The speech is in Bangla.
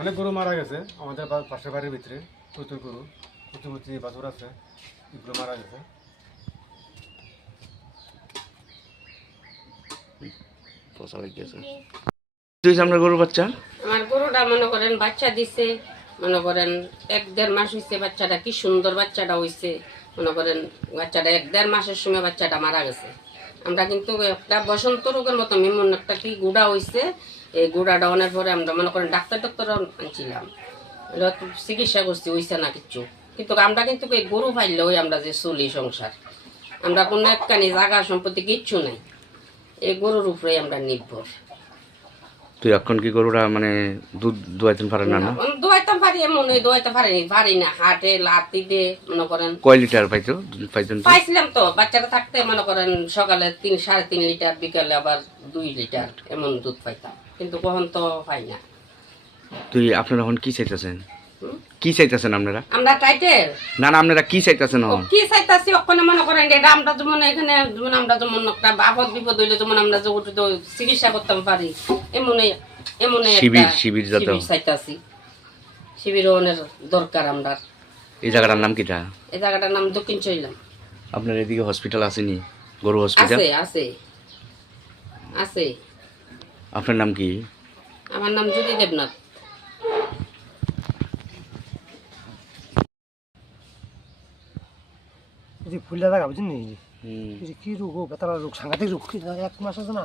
অনেক গরু মারা গেছে আমাদের পাশের বাড়ির ভিতরে, প্রচুর গরু, প্রচুর প্রচুর বাছুর আছে, এগুলো মারা গেছে। আমরা গরুর বাচ্চা আমার গরুটা মনে করেন বাচ্চা দিছে, মনে করেন 1-1.5 মাস হয়েছে। বাচ্চাটা কি সুন্দর বাচ্চাটা হয়েছে, মনে করেন বাচ্চাটা 1-1.5 মাসের সময় বাচ্চাটা মারা গেছে। আমরা কিন্তু একটা বসন্ত রোগের মতো এমন একটা কি গুড়া হয়েছে, এই গুড়াটা অনেক পরে আমরা মনে করেন ডাক্তার আনছিলাম, চিকিৎসা করছি, হয়েছে না কিচ্ছু। কিন্তু আমরা কিন্তু এই গরু পাইলে ওই আমরা যে চলি সংসার, আমরা কোনো একখানি জায়গা সম্পত্তি কিচ্ছু নাই, এই গরুর উপরে আমরা নির্ভর। তুই এখন কি গরুরা মানে দুধ দোয়াইতে পারে না? দোয়াইতাম পারি, এমন দোয়াইতে পারি না, হাটে লাতি দিয়ে মনে করেন। কয় লিটার পাইছিলাম তো বাচ্চাটা থাকতে, মনে করেন সকালে 3-3.5 লিটার, বিকালে আবার 2 লিটার এমন দুধ পাইতাম, কিন্তু কখন তো পাই না। তুই আপনারা এখন কি চাইতেছেন? কি চাইতেছেন আপনারা? আমরা টাইটেল না না, আপনারা কি চাইতেছেন? কি চাইতাছি ওখানে মনে করেন এটা আমরা যেমন এখানে যেমন আমরা যেমন একটা আপদ বিপদ হইলে যেমন আমরা যে চিকিৎসা করতে পারি, এমনই শিবির যাতে চাইতাছি। শিবির অনেক দরকার আমরা। এই জায়গাটার নাম কিটা? এই জায়গাটার নাম দক্ষিণ চৈলাম। আপনার এদিকে হসপিটাল আসেনি? গরু হসপিটাল আছে আছে আছে। আপনার নাম কি? আমার নাম জ্যোতি দেবনাথ। যে ফুলটা দেখা বুঝছেন নি, কি রোগ, বেতালা রোগ, সাংঘাতিক রোগ, 1 মাস আছে না।